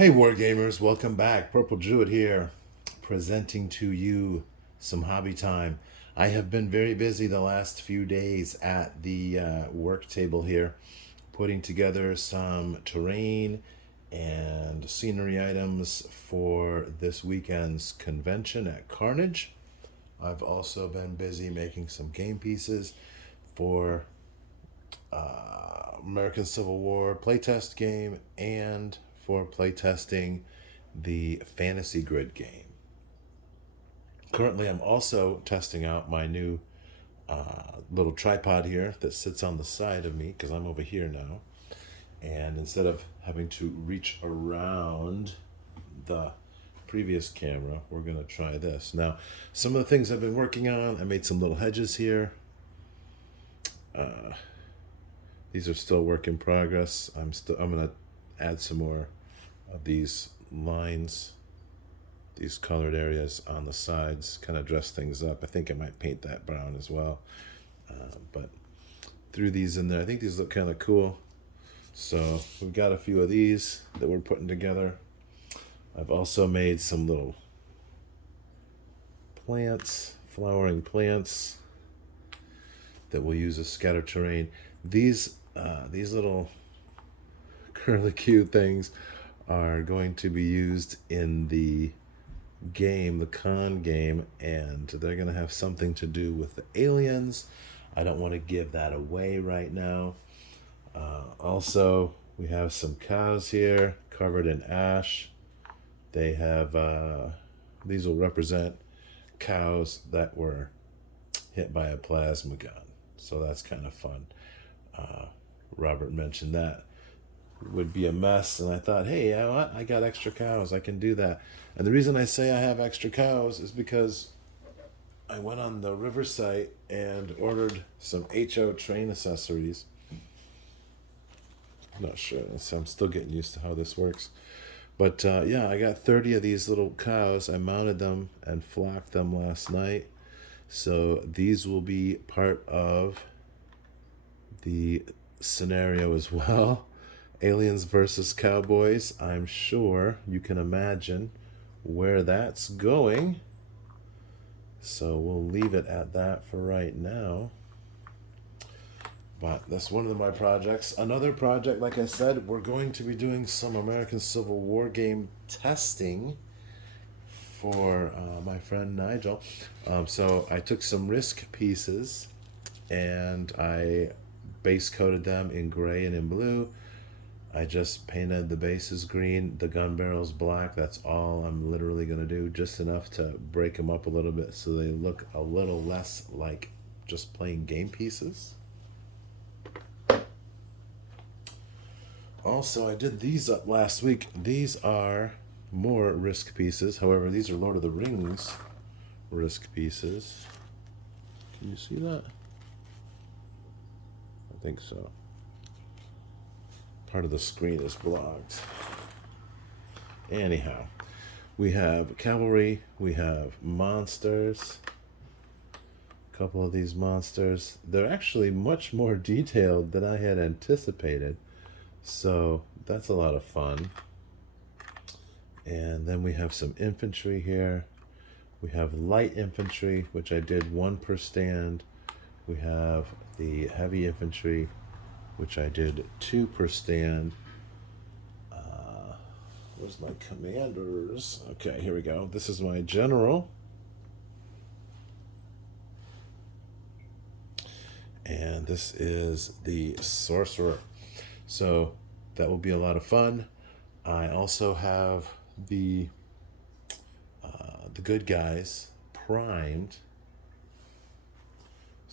Hey Wargamers, welcome back. Purple Druid here, presenting to you some hobby time. I have been very busy the last few days at the work table here, putting together some terrain and scenery items for this weekend's convention at Carnage. I've also been busy making some game pieces for American Civil War playtest game and for playtesting the Fantasy Grid game. Currently, I'm also testing out my new little tripod here that sits on the side of me because I'm over here now. And instead of having to reach around the previous camera, we're going to try this. Now, some of the things I've been working on, I made some little hedges here. These are still work in progress. I'm going to add some more of these lines, these colored areas on the sides, kind of dress things up. I think I might paint that brown as well. But threw these in there. I think these look kind of cool. So we've got a few of these that we're putting together. I've also made some little plants, flowering plants that we'll use as scatter terrain. These little curlicue things are going to be used in the game, the con game, and they're going to have something to do with the aliens. I don't want to give that away right now. Also, we have some cows here covered in ash. They have, these will represent cows that were hit by a plasma gun. So that's kind of fun. Robert mentioned that would be a mess, and I thought, hey, you know what? I got extra cows. I can do that. And the reason I say I have extra cows is because I went on the river site and ordered some HO train accessories. I'm not sure. I'm still getting used to how this works. But yeah, I got 30 of these little cows. I mounted them and flocked them last night. So these will be part of the scenario as well. Aliens versus cowboys. I'm sure you can imagine where that's going. So we'll leave it at that for right now. But that's one of my projects. Another project, like I said, we're going to be doing some American Civil War game testing for my friend Nigel. So I took some Risk pieces and I base coated them in gray and in blue. I just painted the bases green, the gun barrels black. That's all I'm literally going to do, just enough to break them up a little bit so they look a little less like just plain game pieces. Also, I did these up last week. These are more Risk pieces. However, these are Lord of the Rings Risk pieces. Can you see that? I think so. Part of the screen is blocked. Anyhow, we have cavalry, we have monsters. A couple of these monsters. They're actually much more detailed than I had anticipated. So that's a lot of fun. And then we have some infantry here. We have light infantry, which I did 1 per stand. We have the heavy infantry, which I did 2 per stand. Where's my commanders? Okay, here we go. This is my general. And this is the sorcerer. So that will be a lot of fun. I also have the good guys primed.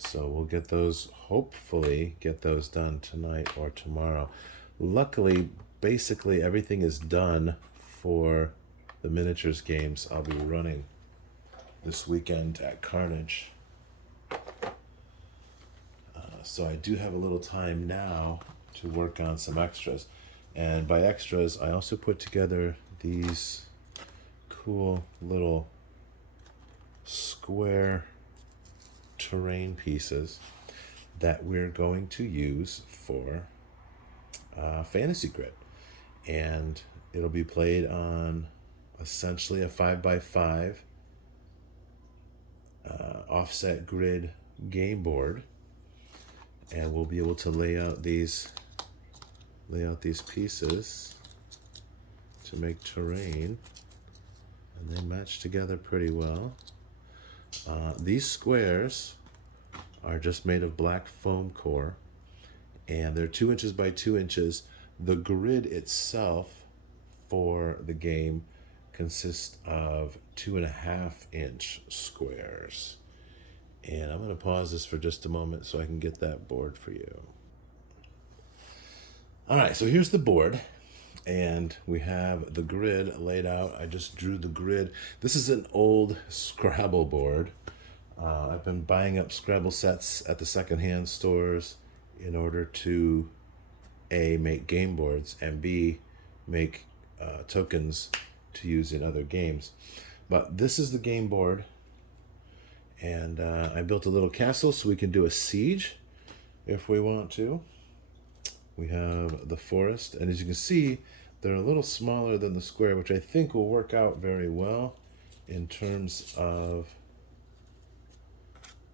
So we'll get those, hopefully get those done tonight or tomorrow. Luckily, basically everything is done for the miniatures games I'll be running this weekend at Carnage. So I do have a little time now to work on some extras. And by extras, I also put together these cool little square terrain pieces that we're going to use for Fantasy Grid. And It'll be played on essentially a 5x5 offset grid game board, and we'll be able to lay out these pieces to make terrain, and they match together pretty well. These squares are just made of black foam core, and they're 2 inches by 2 inches. The grid itself for the game consists of 2.5-inch squares. And I'm going to pause this for just a moment so I can get that board for you. All right, so here's the board, and we have the grid laid out. I just drew the grid. This is an old Scrabble board. I've been buying up Scrabble sets at the secondhand stores in order to A, make game boards, and B, make tokens to use in other games. But this is the game board, and I built a little castle so we can do a siege if we want to. We have the forest, and as you can see, they're a little smaller than the square, which I think will work out very well in terms of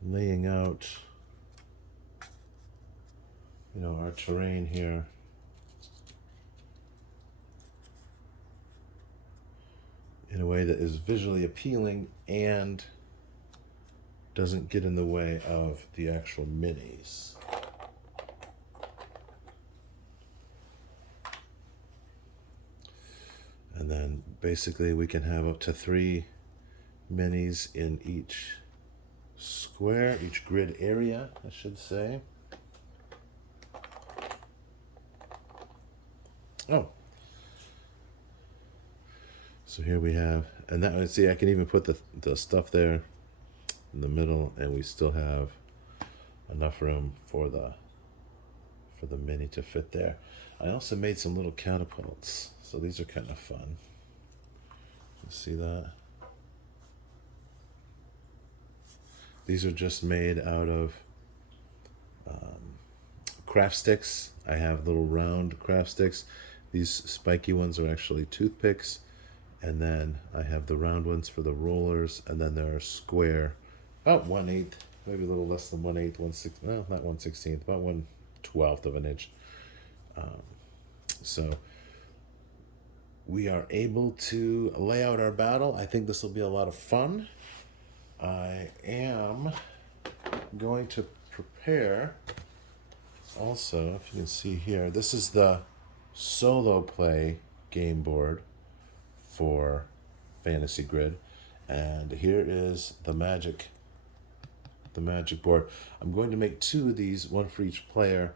laying out, you know, our terrain here. In a way that is visually appealing and doesn't get in the way of the actual minis. And then basically we can have up to 3 minis in each square, each grid area, I should say. Oh. So here we have, and that, see, I can even put the stuff there in the middle, and we still have enough room for the mini to fit there. I also made some little catapults, so these are kind of fun. You see that? These are just made out of craft sticks. I have little round craft sticks. These spiky ones are actually toothpicks, and then I have the round ones for the rollers, and then there are square, about 1/8, maybe a little less than 1/8, 1/6, no, not 1/16, about 1/12 of an inch. So we are able to lay out our battle. I think this will be a lot of fun. I am going to prepare also, if you can see here, this is the solo play game board for Fantasy Grid, and here is the magic board. I'm going to make 2 of these, one for each player,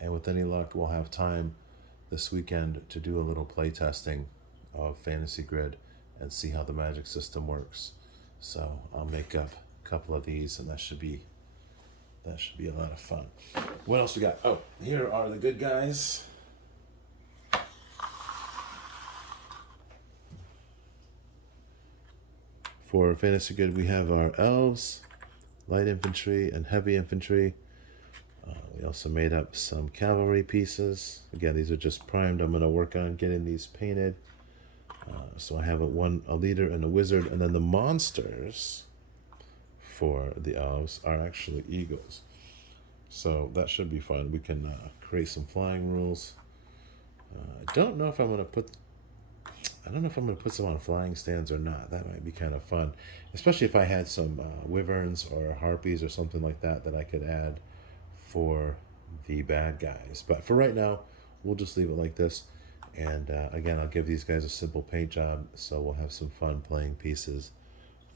and with any luck we'll have time this weekend to do a little play testing of Fantasy Grid and see how the magic system works. So I'll make up a couple of these, and that should be a lot of fun. What else we got? Oh, here are the good guys. For Fantasy Grid, we have our elves, light infantry, and heavy infantry. We also made up some cavalry pieces. Again, these are just primed. I'm going to work on getting these painted. So I have a leader and a wizard, and then the monsters for the elves are actually eagles. So that should be fun. We can create some flying rules. I don't know if I'm going to put some on flying stands or not. That might be kind of fun, especially if I had some wyverns or harpies or something like that I could add for the bad guys. But for right now, we'll just leave it like this. And again, I'll give these guys a simple paint job, so we'll have some fun playing pieces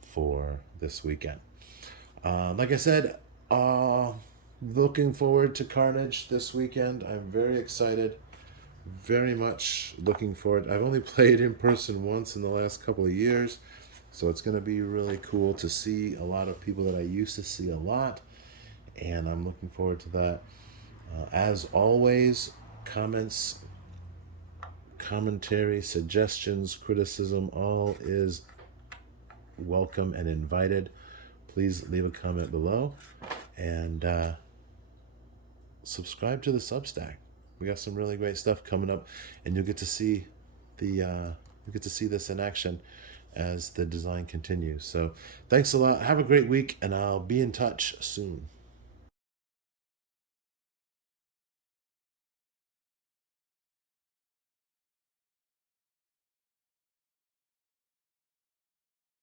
for this weekend. Like I said, looking forward to Carnage this weekend. I'm very excited, very much looking forward. I've only played in person once in the last couple of years, so it's going to be really cool to see a lot of people that I used to see a lot, and I'm looking forward to that. As always, comments, commentary, suggestions, criticism, all is welcome and invited. Please leave a comment below, and subscribe to the Substack. We got some really great stuff coming up, and you'll get to see we get to see this in action as the design continues. So thanks a lot. Have a great week, and I'll be in touch soon.